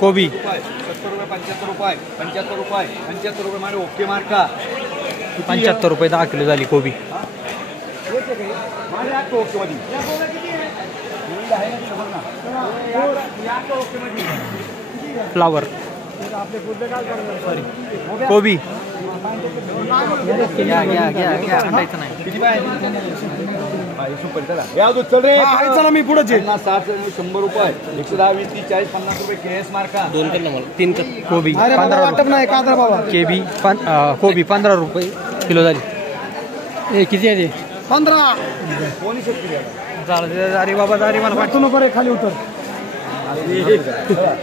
कोबी 70 रुपये 75 रुपये 75 रुपये 75 रुपये मारे ओके मार्का 75 रुपये 10 किलो झाली कोबी. फ्लावर सॉरी कोबी घ्या घ्या घ्या घ्या अंडायचं नाही. चला मी पुढे 60 100 रुपये 110 20 30 40 50 रुपये केस मार्का 2 कर ना मला 3 कर. कोबी 15 रुपये कोबी 15 रुपये किलो झाली. हे किती आहे ते 15 झालं. अरे बाबा अरे मला वाटतो बरे खाली उतर 100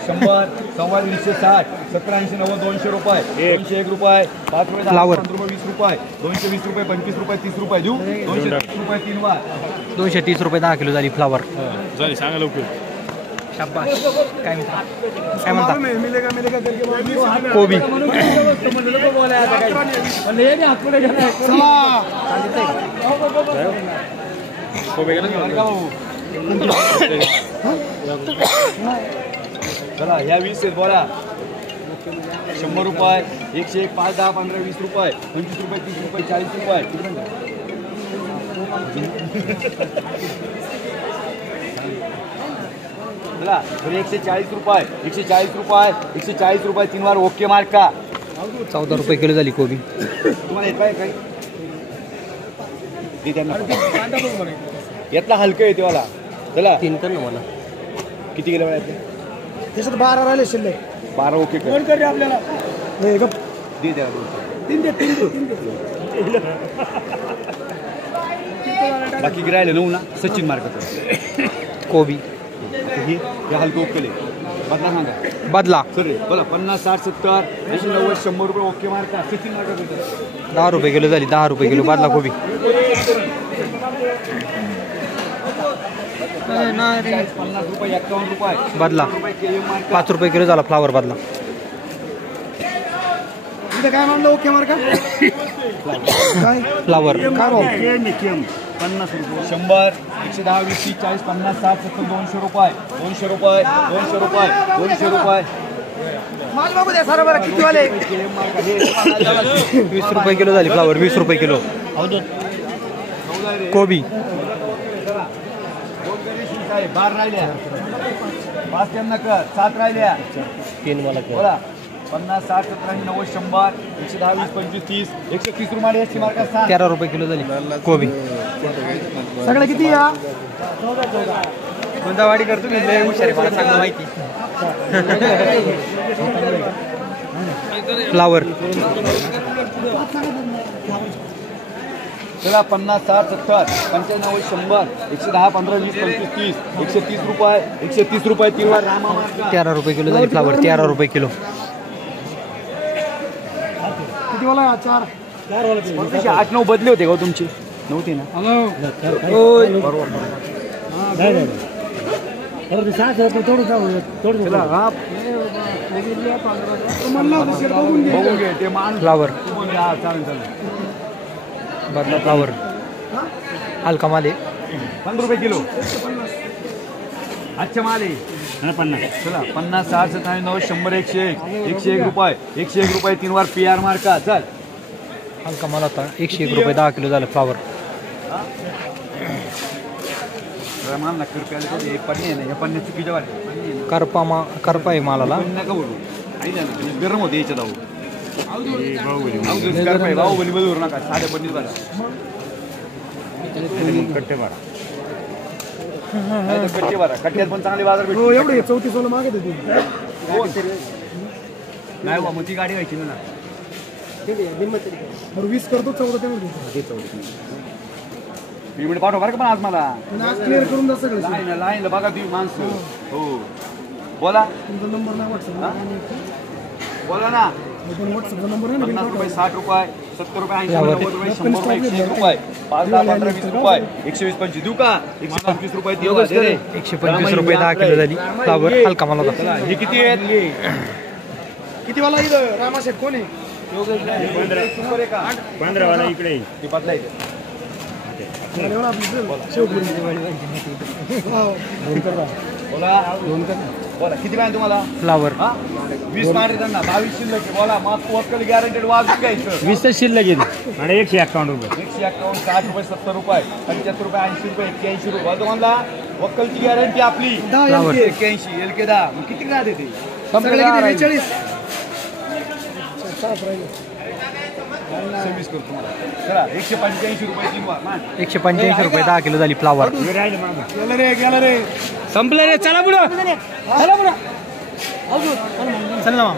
100 160 70 80 90 200 रुपये 201 रुपये 5 रुपये फ्लावर 20 रुपये 220 रुपये 25 रुपये 30 रुपये देऊ 230 रुपये 3 वार 230 रुपये 10 किलो झाली. फ्लावर झाली सांगा लवकर. शाबाश. काय म्हणता मिलेगा कोबी चला ह्या 20 आहेत बोला 100 रुपये 101 5 10 15 20 रुपये 25 रुपये 30 रुपये 40 रुपये चला 140 रुपये 140 रुपये 140 रुपये 3 वार ओके मार्का 14 रुपये किलो झाली कोबी. तुम्हाला येत काय काही यातला हलकं येते मला. चला 3 कर ना मला. किती गेल्या वेळात त्याच्यात 12 राहिले शिल्लक. 12 ओके कोण करे आपल्याला दे द्या 3 बाकी गिरायले 9 ना सचिन मार्काचं कोबी हे हलकं ओकेले बदला सांगा बदला सर बोला 50 60 70 80 90 100 रुपये ओके मार्का सचिन मार्का 10 रुपये किलो झाली. 10 रुपये किलो बदला कोबी. 50 रुपये 51 रुपये बदला 5 रुपये किलो झाला. फ्लावर बदला इथे काय म्हणलं ओके मार्का काय फ्लावर काय भाव 50 रुपये 100 110 20 30 40 50 60 70 200 रुपये 200 रुपये 200 रुपये 200 रुपये माल बघू द्या सारा बरं किती वाले 20 रुपये किलो झाली. फ्लावर 20 रुपये किलो. कोबी 12 राहिल्या 5 त्यांना कर 7 राहिल्या 3 मला बोला 50 60 70 90 100 110 20 25 30 130 रुपये याची मार्का 13 रुपये किलो झाली कोबी. सगळे किती या कोणता वाडी करतो मी लय हुशार आहे मला चांगलं माहिती. फ्लावर चला 50 60 70 95 100 110 15 20 25 30 130 रुपये 130 रुपये 3 वार रामा मार्का 13 रुपये किलो झाली. फ्लावर 13 रुपये किलो. किती वाला 4 वाले 8 9 बदले होते का तुमची नव्हती ना चला हा बघून घे ते मान फ्लावर चालेल बदला फ्लावर हलका माले 15 रुपये किलो अच्छा माले 50 चला 50 60 70 90 100 101 रुपये 101 रुपये 3 वार PR मार्का चल हलका माल होता 101 रुपये 10 किलो झालं. फ्लावर मान ना कृपया एक पन्ने नाही या पन्ने चुकीच्या वाटते करपा आहे मालाला. नका बोलू आई ना गरम होते याच्यात बाहुबली बदलू नका साध्या पन्नीस बघा कट्टे बारा कट्टे बारा कट्ट्यात पण चांगले बाजार भेटतो. एवढे 34 वाला मागत होती नाही बा मग ती गाडी व्हायची ना 20 करतो 14 तेवढे पेमेंट पाठवा बरं का पण आज मला क्लिअर करून द्या सगळं. लाईन बघा तुम्ही माणसं हो बोला तुमचा नंबर नाही व्हॉट्सअप बोला ना व्हॉट्सअपचा नंबर आहे 50 रुपये 60 रुपये 70 रुपये 80 रुपये 100 रुपये 101 रुपये 5 10 15 20 रुपये 120 25 देऊ का 125 रुपये देऊ का 125 रुपये 10 किलो झाली. फ्लावर हलका माल होता. हे किती आहेत किती वाला इथं रामाशेठ कोण आहे 15 वाला इकडे ते बदलायचं एवढा आपली शेवपुरी बोला बोला किती पाहिजे तुम्हाला फ्लावर हा 20 मारे त्यांना 22 शिल्लक आहे. बोला मग वक्कल गॅरंटेड वाजून घ्यायचं 20 शिल्लक गेली आणि 151 रुपये 151 60 रुपये 70 रुपये 75 रुपये 80 रुपये 81 रुपये तुम्हाला वक्कलची गॅरंटी आपली 81 LK 10 मग किती ग्राहक देते सगळे किती 42 सर्व्हिस करतो तुम्हाला चला 185 रुपये 3 वार मान 185 रुपये 10 किलो झाली फ्लावर गेलं रे संपलं रे चला पुढं चला पुढं चल ना मामा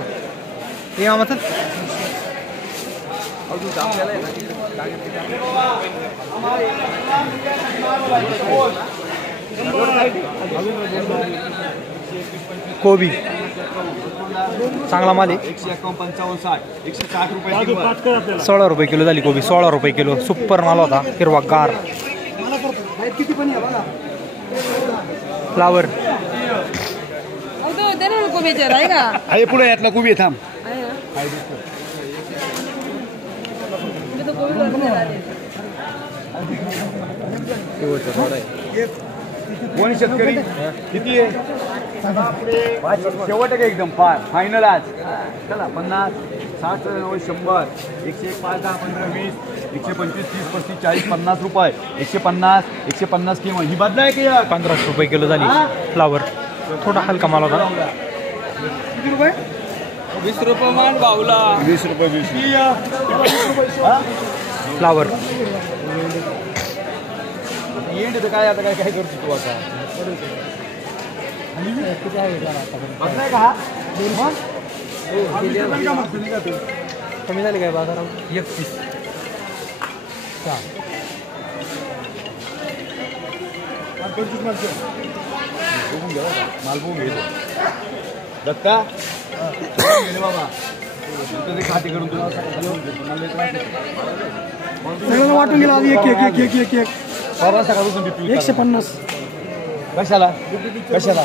ये मामा चल कोबी चांगला माल आहे 151 55 60 160 रुपये 16 रुपये किलो झाली कोबी 16 रुपये किलो सुपर माल होता हिरवा गार किती पण आहे बघा फ्लावर आहे पुढे यातला कोबी आहे थांब कोण शेतकरी किती आहे शेवट आहे एकदम फायनल आज चला 50 60 90 100 101 5 10 15 20 125 30 35 40 50 रुपये 150 150 किंमत ही बदला आहे की 15 रुपये किलो झाली फ्लावर थोडा हलका माल होता किती रुपये 20 रुपये माल भावला 20 रुपये 20 फ्लावर येंड तर काय आता काय काय करतो तू आता बदलाय का हा कमी झाली काय बाजारात 31 माल बघून घेतो दत्ता बाबा ते खाते करून सगळं वाटून गेला आधी एक एक एक एक एक बाबा सकाळपासून BP 150 कशाला कशाला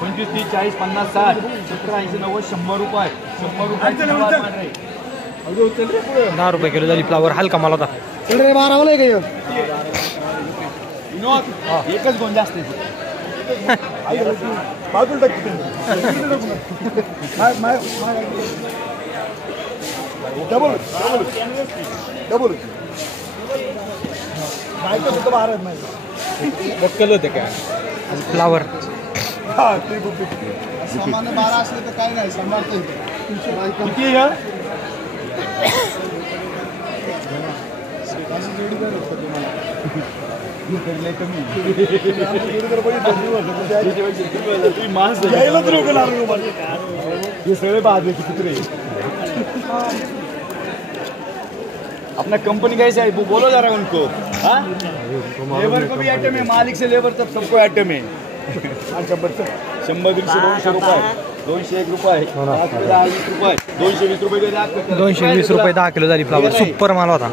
25 30 40 50 60 70 80 90 100 रुपये 100 रुपये 10 रुपये किलो झाली फ्लावर हलका माल होता चल रे 12 वाला आहे का विनोद एकच गोंड जास्त बाजूला डबल डबल बायका सुद्धा भारत नाही बक्कल होते काय फ्लावर सामान्य 12 असले तर काय नाही सांभाळता येतं किती आहे सगळे बाजू किती अपना कंपनी कैसे है वो बोलो जरा उनको हाँ लेबर को भी आइटम है मालिक से लेबर तक सबको आइटम है 100 150 200 रुपये 201 रुपये 20 रुपये 220 रुपये 220 रुपये 10 किलो झाली फ्लावर सुपर माल होता